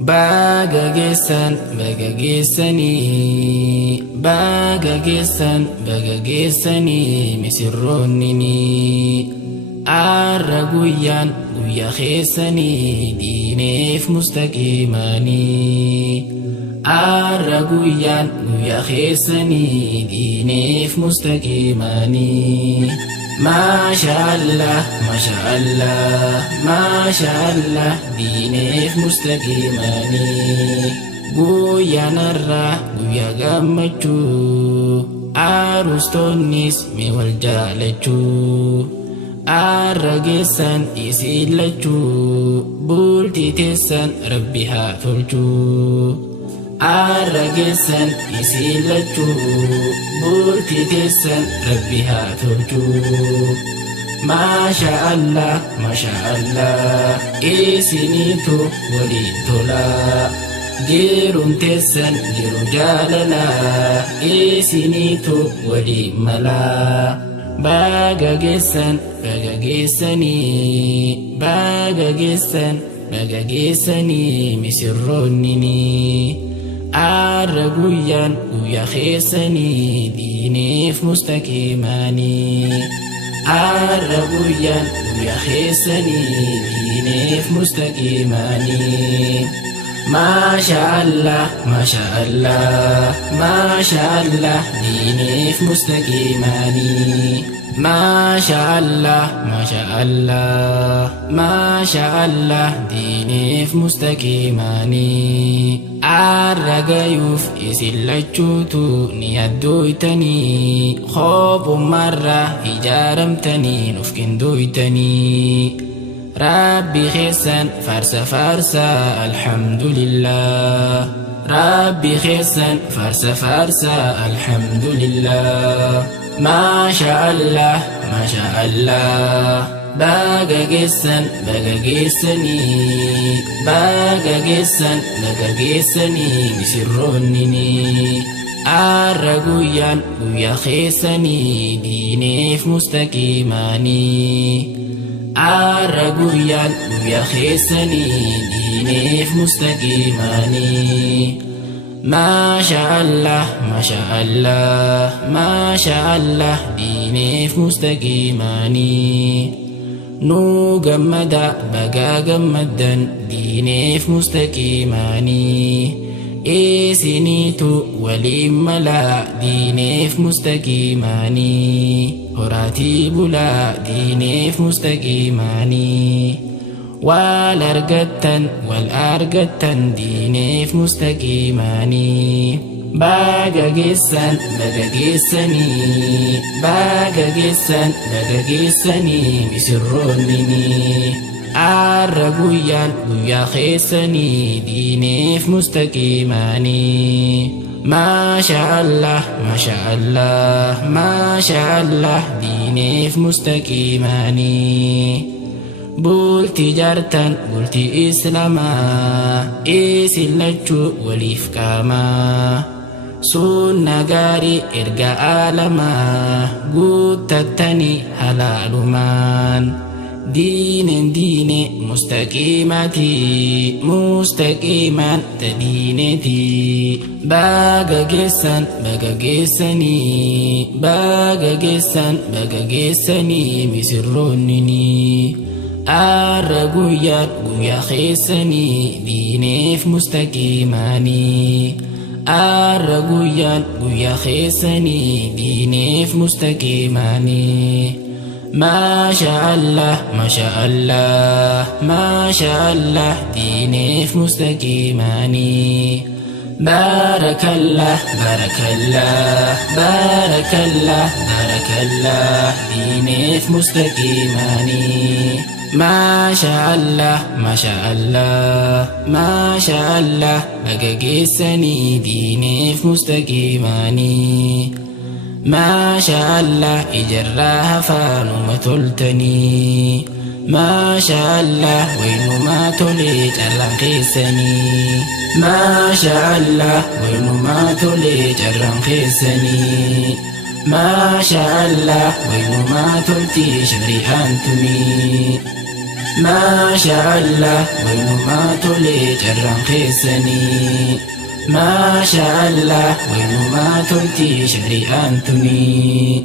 Baga geessanii misirroonnini arra guyyaan guyyaa keessanii diineef mustaqiimanii arra guyyaan guyyaa keessanii diineef mustaqiimanii maashaallah maashaallah maashaallah diineef mustaqiimanii guyyaanarraa guyyaa gammachuu arustoonnis mee wal jaalachuu arra geessan isiin lachuu bultii teessan rabbi haa tolchuu arra geessan isiin lachuu bultii teessan rabbi haa tolchuu maashaallah maashaallah isiniitu waliin tolaa jiruun teessan jiru jaalalaa isiniitu waliin malaa baga geessanii misirroonnini arra guyyaan guyyaa keessanii diineef mustaqiimanii arra guyyaan guyyaa keessanii diineef mustaqiimanii maashaallah maashaallah maashaallah diineef mustaqiimanii maashaallah maashaallah maashaallah diineef mustaqiimanii arra gayuuf isin lachuutu ni addooytanii qophummaarraa ijaaramtanii nuuf qindooytanii rabbi keessan faarsa alhamdulillah rabbi keessan faarsa alhamdulillah maashaallah maashaallah baga geessanii misirroonnini arra guyyaan guyyaa keessanii diineef mustaqiimanii arra guyyaan guyyaa keessanii diineef mustaqiimanii maashaallah maashaallah maashaallah diineef mustaqiimanii nu gammada baga gammaddan diineef mustaqiimanii isiniitu waliin malaa diineef mustaqiimanii horaatii bulaa diineef mustaqiimanii wal argattan diineef mustaqiimanii baga geessanii misirroonnini arra guyyaan guyyaa keessanii diineef mustaqiimanii maashaallah maashaallah maashaallah diineef mustaqiimanii bultii jaartan bultii islaamaa isin lachuu waliif qaamaa sunna gaarii erga aalamaa guuttattanii halaalumaan diine mustaqiimaan tadiineeti baga geessanii misirroonnini arra guyyaa keessanii diineef mustaqiimanii arra guyyaa keessanii diineef mustaqiimanii maashaallah maashaallah maashaallah diineef mustaqiimanii barakallah barakallah barakallah barakallah diineef mustaqiimanii maashaallah maashaallah maashaallah baga geessanii diineef mustaqiimanii maashaallah ijarraa hafaanuma toltanii maashaallah waynumaa tolee carraan keessanii maashaallah waynumaa tolee carraan keessanii maashaallah waynumaa toltii shari'aan tumii ما شاء الله وينما تولي جران خيسني ما شاء الله وينما تلتي شريان تني